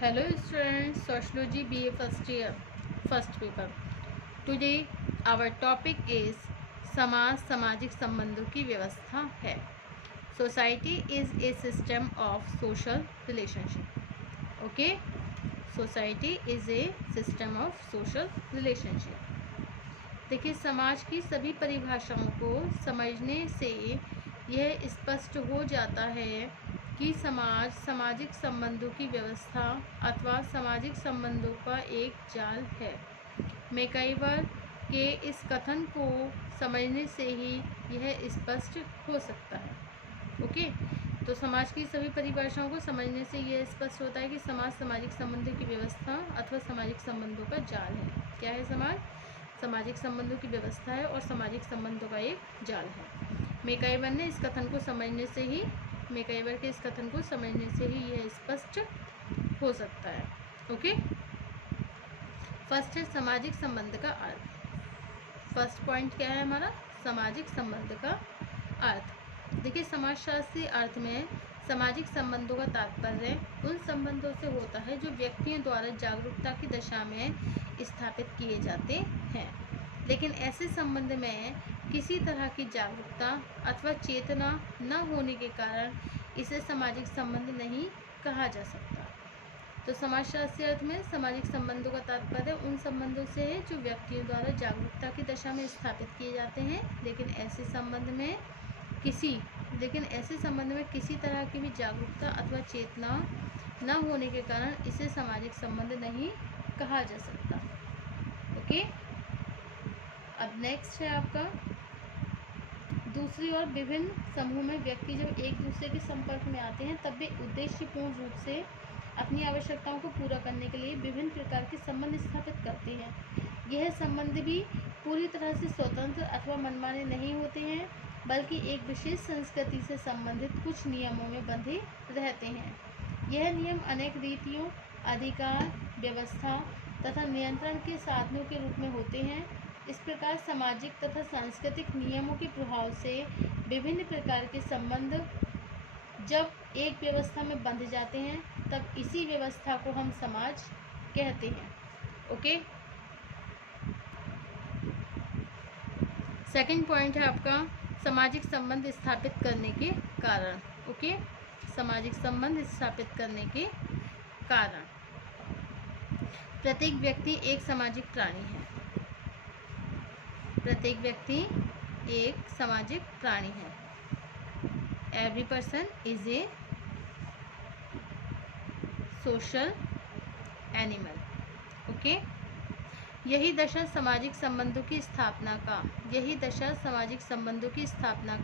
Hello students, Sociology BA first year, first paper. Today our topic is समाज सामाजिक संबंधों की व्यवस्था है. Society is a system of social relationship. Okay, society is a system of social relationship. देखिए, समाज की सभी परिभाषाओं को समझने से यह स्पष्ट हो जाता है कि समाज सामाजिक संबंधों की व्यवस्था अथवा सामाजिक संबंधों का एक जाल है. मैकाइवर के इस कथन को समझने से ही यह स्पष्ट हो सकता है. ओके, तो समाज की सभी परिभाषाओं को समझने से यह स्पष्ट होता है कि समाज सामाजिक संबंधों की व्यवस्था अथवा सामाजिक संबंधों का जाल है. क्या है समाज? सामाजिक संबंधों की व्यवस्था है और सामाजिक संबंधों का एक जाल है. मैकाइवर के इस कथन को समझने से ही यह स्पष्ट हो सकता है. ओके, फर्स्ट है सामाजिक संबंध का अर्थ. फर्स्ट पॉइंट क्या है हमारा? सामाजिक संबंध का अर्थ. देखिए, समाजशास्त्रीय अर्थ में सामाजिक संबंधों का तात्पर्य उन संबंधों से होता है जो व्यक्तियों द्वारा जागरूकता की दशा में स्थापित किए जाते हैं. लेकिन ऐसे संबंध में किसी तरह की जागरूकता अथवा चेतना न होने के कारण इसे सामाजिक संबंध नहीं कहा जा सकता. तो समाजशास्त्रीय अर्थ में सामाजिक संबंधों का तात्पर्य उन संबंधों से है जो व्यक्तियों द्वारा जागरूकता की दशा में स्थापित किए जाते हैं. लेकिन ऐसे संबंध में किसी तरह की भी जागरूकता अथवा चेतना न होने के कारण इसे सामाजिक संबंध नहीं कहा जा सकता. ओके, अब नेक्स्ट है आपका दूसरी ओर विभिन्न समूह में व्यक्ति जब एक दूसरे के संपर्क में आते हैं तब वे उद्देश्यपूर्ण रूप से अपनी आवश्यकताओं को पूरा करने के लिए विभिन्न प्रकार के संबंध स्थापित करते हैं. यह संबंध भी पूरी तरह से स्वतंत्र अथवा मनमाने नहीं होते हैं, बल्कि एक विशेष संस्कृति से संबंधित कुछ नियमों में बंधे रहते हैं. यह नियम अनेक रीतियों, अधिकार, व्यवस्था तथा नियंत्रण के साधनों के रूप में होते हैं. इस प्रकार सामाजिक तथा सांस्कृतिक नियमों के प्रभाव से विभिन्न प्रकार के संबंध जब एक व्यवस्था में बंध जाते हैं तब इसी व्यवस्था को हम समाज कहते हैं. ओके, सेकंड पॉइंट है आपका सामाजिक संबंध स्थापित करने के कारण. ओके, सामाजिक संबंध स्थापित करने के कारण. प्रत्येक व्यक्ति एक सामाजिक प्राणी है. प्रत्येक व्यक्ति एक सामाजिक प्राणी है. Every person is a social animal. Okay, यही दशा सामाजिक संबंधों की स्थापना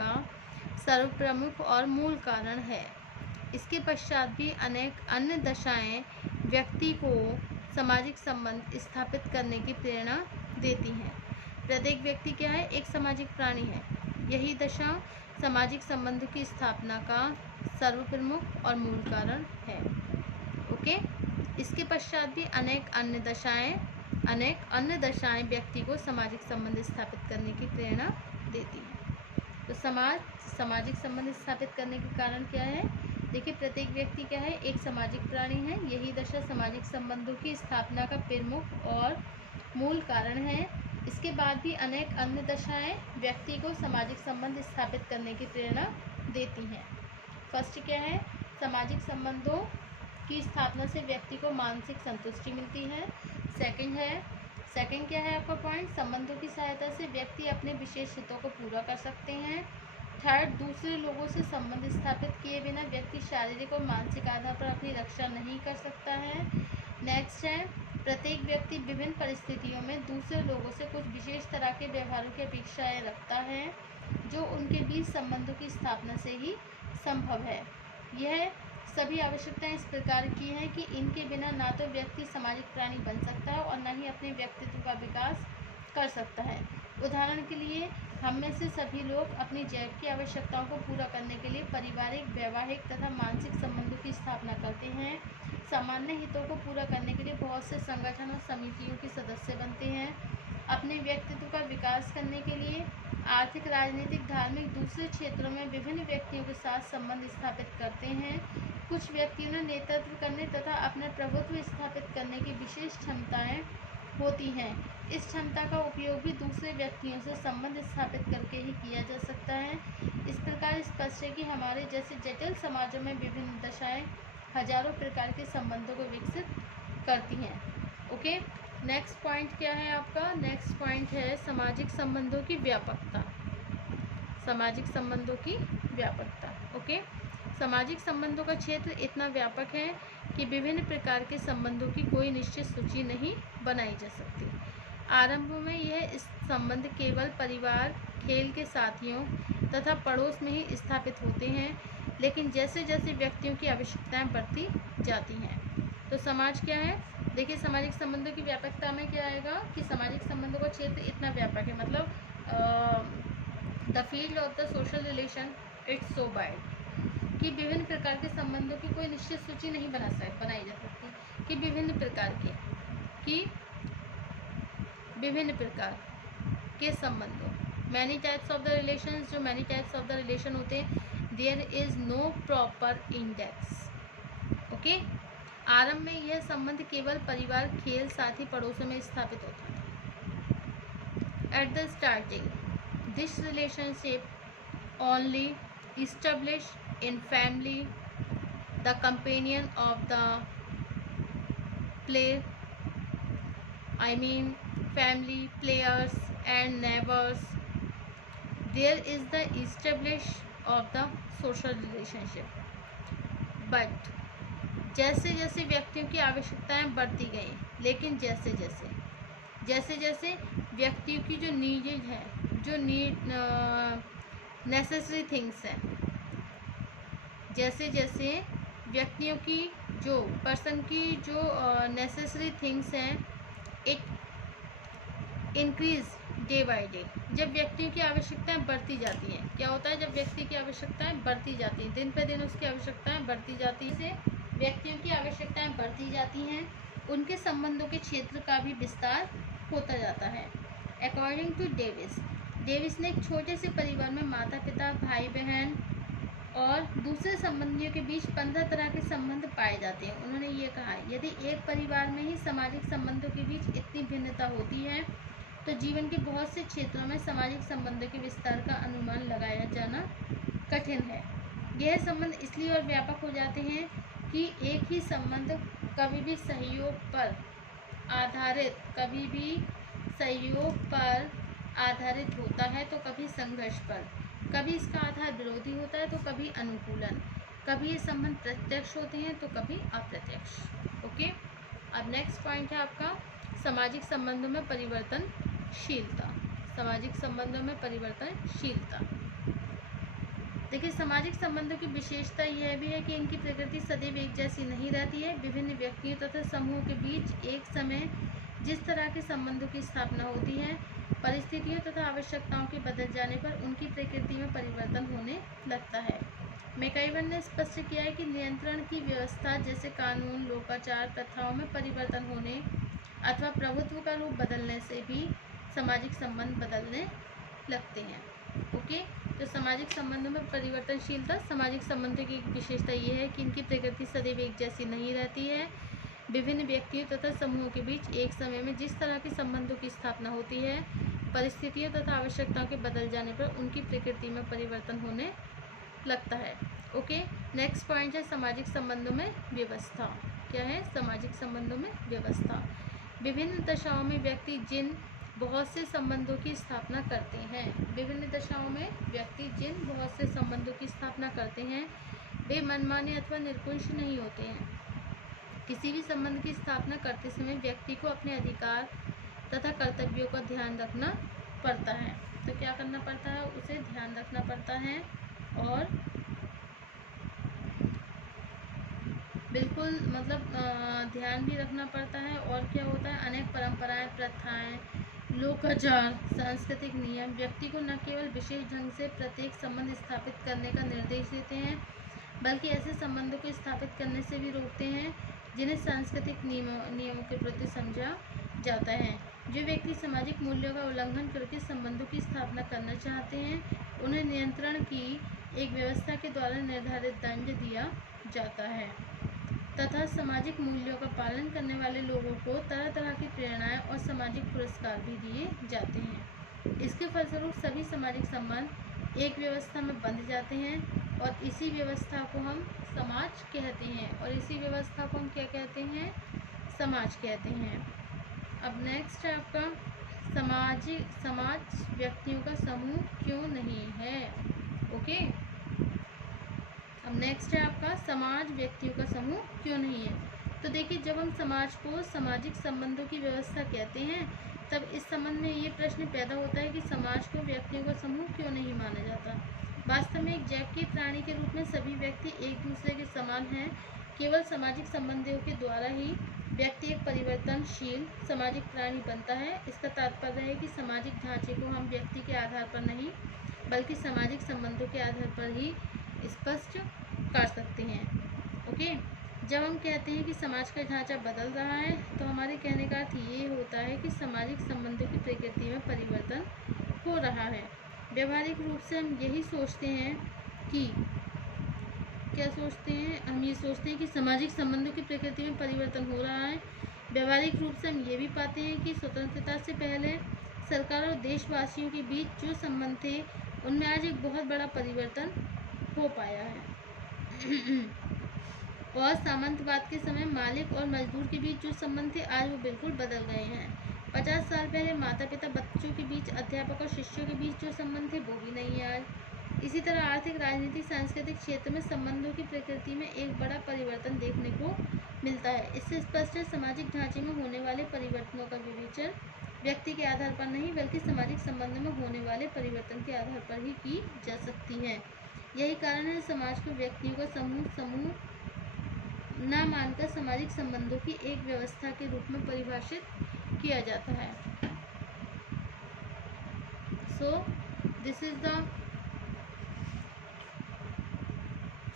का सर्वप्रमुख और मूल कारण है. इसके पश्चात भी अनेक अन्य दशाएं व्यक्ति को सामाजिक संबंध स्थापित करने की प्रेरणा देती हैं. प्रत्येक व्यक्ति क्या है? एक सामाजिक प्राणी है. यही दशा सामाजिक संबंधों की स्थापना का सर्वप्रमुख और मूल कारण है. ओके, इसके पश्चात भी अनेक अन्य दशाएं व्यक्ति को सामाजिक संबंध स्थापित करने की प्रेरणा देती हैं. तो सामाजिक संबंध स्थापित करने के कारण क्या है? देखिए, प्रत्येक व्यक्ति क्या है? एक सामाजिक प्राणी है. यही दशा सामाजिक संबंधों की स्थापना का प्रमुख और मूल कारण है. इसके बाद भी अनेक अन्य दशाएं व्यक्ति को सामाजिक संबंध स्थापित करने की प्रेरणा देती हैं. फर्स्ट क्या है? सामाजिक संबंधों की स्थापना से व्यक्ति को मानसिक संतुष्टि मिलती है. सेकंड क्या है आपका पॉइंट? संबंधों की सहायता से व्यक्ति अपने विशेष हितों को पूरा कर सकते हैं. थर्ड, दूसरे लोगों से संबंध स्थापित किए बिना व्यक्ति शारीरिक और मानसिक आधार पर अपनी रक्षा नहीं कर सकता है. नेक्स्ट है, प्रत्येक व्यक्ति विभिन्न परिस्थितियों में दूसरे लोगों से कुछ विशेष तरह के व्यवहारों की अपेक्षाएं रखता है जो उनके बीच संबंधों की स्थापना से ही संभव है. यह सभी आवश्यकताएं इस प्रकार की हैं कि इनके बिना ना तो व्यक्ति सामाजिक प्राणी बन सकता है और न ही अपने व्यक्तित्व का विकास कर सकता है. उदाहरण के लिए, हम में से सभी लोग अपनी जैव की आवश्यकताओं को पूरा करने के लिए पारिवारिक, वैवाहिक तथा मानसिक संबंधों की स्थापना करते हैं. सामान्य हितों को पूरा करने के लिए बहुत से संगठन और समितियों के सदस्य बनते हैं. अपने व्यक्तित्व का विकास करने के लिए आर्थिक, राजनीतिक, धार्मिक, दूसरे क्षेत्रों में विभिन्न व्यक्तियों के साथ संबंध स्थापित करते हैं. कुछ व्यक्तियों ने नेतृत्व करने तथा अपना प्रभुत्व स्थापित करने की विशेष क्षमताएं होती हैं। इस क्षमता का उपयोग भी दूसरे व्यक्तियों से संबंध स्थापित करके ही किया जा सकता है। इस प्रकार स्पष्ट है कि हमारे जैसे जटिल समाजों में विभिन्न दशाएं हजारों प्रकार के संबंधों को विकसित करती हैं। ओके, नेक्स्ट पॉइंट क्या है आपका? नेक्स्ट पॉइंट है सामाजिक संबंधों की व्यापकता। सामाजिक संबंधों की व्यापकता। ओके, सामाजिक संबंधों का क्षेत्र इतना व्यापक है कि विभिन्न प्रकार के संबंधों की कोई निश्चित सूची नहीं बनाई जा सकती। आरंभ में यह संबंध केवल परिवार, खेल के साथियों तथा पड़ोस में ही स्थापित होते हैं, लेकिन जैसे जैसे व्यक्तियों की आवश्यकताएं बढ़ती जाती हैं तो समाज क्या है? देखिए, सामाजिक संबंधों की व्यापकता में क्या आएगा कि सामाजिक संबंधों का क्षेत्र इतना व्यापक है, मतलब the field of the social relation it's so wide कि विभिन्न प्रकार के संबंधों की कोई निश्चित सूची नहीं बनाई जा सकती कि विभिन्न प्रकार के संबंधों, many types of the relation, जो many types of the relation होते हैं, there is no proper index. Okay, आरंभ में यह संबंध केवल परिवार, खेल, साथी, पड़ोसों में स्थापित होता है। At the starting this relationship only established in family, the companion of the play, family, players and neighbors. There is the establishment of the social relationship. But जैसे जैसे व्यक्तियों की आवश्यकताएं बढ़ती गई, लेकिन जैसे जैसे व्यक्तियों की जो नीडेड है, जो नेसेसरी थिंग्स हैं, जैसे जैसे व्यक्तियों की जो पर्सन की जो नेसेसरी थिंग्स हैं, it increase day by day. जब व्यक्तियों की आवश्यकताएं बढ़ती जाती हैं, क्या होता है? जब व्यक्ति की आवश्यकताएं बढ़ती जाती हैं, दिन पर दिन उसकी आवश्यकताएं बढ़ती जाती हैं, व्यक्तियों की आवश्यकताएं बढ़ती जाती हैं, उनके संबंधों के क्षेत्र का भी विस्तार होता जाता है। अकॉर्डिंग टू डेविस ने एक छोटे से परिवार में माता पिता, भाई बहन और दूसरे संबंधियों के बीच 15 तरह के संबंध पाए जाते हैं। उन्होंने ये कहा, यदि एक परिवार में ही सामाजिक संबंधों के बीच इतनी भिन्नता होती है तो जीवन के बहुत से क्षेत्रों में सामाजिक संबंधों के विस्तार का अनुमान लगाया जाना कठिन है। यह संबंध इसलिए और व्यापक हो जाते हैं कि एक ही संबंध कभी भी सहयोग पर आधारित होता है तो कभी संघर्ष पर, कभी इसका आधार विरोधी होता है तो कभी अनुकूलन, कभी ये संबंध प्रत्यक्ष होते हैं तो कभी अप्रत्यक्ष। ओके, अब नेक्स्ट पॉइंट है आपका सामाजिक संबंधों में परिवर्तनशीलता। सामाजिक संबंधों में परिवर्तनशीलता। देखिए, सामाजिक संबंधों की विशेषता यह भी है कि इनकी प्रकृति सदैव एक जैसी नहीं रहती है। विभिन्न व्यक्तियों तथा समूहों के बीच एक समय जिस तरह के संबंधों की स्थापना होती है, परिस्थितियों तथा आवश्यकताओं के बदल जाने पर उनकी प्रकृति में परिवर्तन होने लगता है। मैकइवर ने स्पष्ट किया है कि नियंत्रण की व्यवस्था जैसे कानून, लोकाचार, प्रथाओं में परिवर्तन होने अथवा प्रभुत्व का रूप बदलने से भी सामाजिक संबंध बदलने लगते हैं। ओके, तो सामाजिक संबंधों में परिवर्तनशीलता, सामाजिक संबंधों की विशेषता ये है कि इनकी प्रकृति सदैव एक जैसी नहीं रहती है। विभिन्न व्यक्तियों तथा समूहों के बीच एक समय में जिस तरह के संबंधों की स्थापना होती है, परिस्थितियों तथा आवश्यकताओं के बदल जाने पर उनकी प्रकृति में परिवर्तन होने लगता है। ओके, नेक्स्ट पॉइंट है सामाजिक संबंधों में व्यवस्था। क्या है? सामाजिक संबंधों में व्यवस्था। विभिन्न दशाओं में व्यक्ति जिन बहुत से संबंधों की स्थापना करते हैं, विभिन्न दशाओं में व्यक्ति जिन बहुत से संबंधों की स्थापना करते हैं, वे मनमाने अथवा निरकुश नहीं होते हैं। किसी भी संबंध की स्थापना करते समय व्यक्ति को अपने अधिकार तथा कर्तव्यों का ध्यान रखना पड़ता है। तो क्या करना पड़ता है? उसे ध्यान रखना पड़ता है और बिल्कुल ध्यान भी रखना पड़ता है। और क्या होता है? अनेक परंपराएं, प्रथाएं, लोकाचार, सांस्कृतिक नियम व्यक्ति को न केवल विशेष ढंग से प्रत्येक संबंध स्थापित करने का निर्देश देते हैं, बल्कि ऐसे संबंधों को स्थापित करने से भी रोकते हैं जिन्हें सांस्कृतिक नियमों के प्रति समझा जाता है। जो व्यक्ति सामाजिक मूल्यों का उल्लंघन करके संबंधों की स्थापना करना चाहते हैं, उन्हें नियंत्रण की एक व्यवस्था के द्वारा निर्धारित दंड दिया जाता है तथा सामाजिक मूल्यों का पालन करने वाले लोगों को तरह तरह की प्रेरणाएं और सामाजिक पुरस्कार भी दिए जाते हैं। इसके फलस्वरूप सभी सामाजिक संबंध एक व्यवस्था में बंध जाते हैं और इसी व्यवस्था को हम समाज कहते हैं और इसी व्यवस्था को हम क्या कहते हैं? समाज कहते हैं। अब नेक्स्ट है आपका समाज व्यक्तियों का समूह क्यों नहीं है? ओके, अब नेक्स्ट है आपका समाज व्यक्तियों का समूह क्यों नहीं है। तो देखिए, जब हम समाज को सामाजिक संबंधों की व्यवस्था कहते हैं तब इस संबंध में ये प्रश्न पैदा होता है कि समाज को व्यक्तियों का समूह क्यों नहीं माना जाता। वास्तव में एक जैविक प्राणी के रूप में सभी व्यक्ति एक दूसरे के समान हैं। केवल सामाजिक संबंधों के द्वारा ही व्यक्ति एक परिवर्तनशील सामाजिक प्राणी बनता है। इसका तात्पर्य है कि सामाजिक ढांचे को हम व्यक्ति के आधार पर नहीं बल्कि सामाजिक संबंधों के आधार पर ही स्पष्ट कर सकते हैं। ओके, जब हम कहते हैं कि समाज का ढांचा बदल रहा है तो हमारे कहने का अर्थ ये होता है कि सामाजिक संबंधों की प्रकृति में परिवर्तन हो रहा है। व्यवहारिक रूप से हम यही सोचते हैं कि क्या सोचते हैं? हम ये सोचते हैं कि सामाजिक संबंधों की प्रकृति में परिवर्तन हो रहा है। व्यवहारिक रूप से हम ये भी पाते हैं कि स्वतंत्रता से पहले सरकार और देशवासियों के बीच जो संबंध थे उनमें आज एक बहुत बड़ा परिवर्तन हो पाया है और सामंतवाद के समय मालिक और मजदूर के बीच जो संबंध थे आज वो बिल्कुल बदल गए हैं। 50 साल पहले माता पिता बच्चों के बीच, अध्यापक और शिष्यों के बीच जो संबंध थे वो भी नहीं है आज। इसी तरह आर्थिक, राजनीतिक, सांस्कृतिक क्षेत्र में संबंधों की प्रकृति में एक बड़ा परिवर्तन देखने को मिलता है। इससे स्पष्ट है, सामाजिक ढांचे में होने वाले परिवर्तनों का विवेचन व्यक्ति के आधार पर नहीं बल्कि सामाजिक संबंध में होने वाले परिवर्तन के आधार पर ही की जा सकती है। यही कारण है समाज को व्यक्तियों का समूह न मानकर सामाजिक संबंधों की एक व्यवस्था के रूप में परिभाषित किया जाता है। So this is the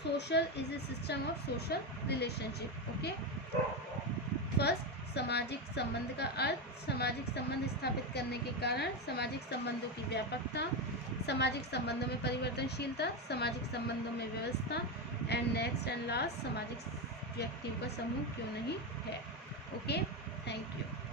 social is a system of social relationship. Okay, first, सामाजिक संबंध का अर्थ, सामाजिक संबंध स्थापित करने के कारण, सामाजिक संबंधों की व्यापकता, सामाजिक संबंधों में परिवर्तनशीलता, सामाजिक संबंधों में व्यवस्था एंड नेक्स्ट एंड लास्ट, सामाजिक व्यक्तियों का समूह क्यों नहीं है। Okay, thank you.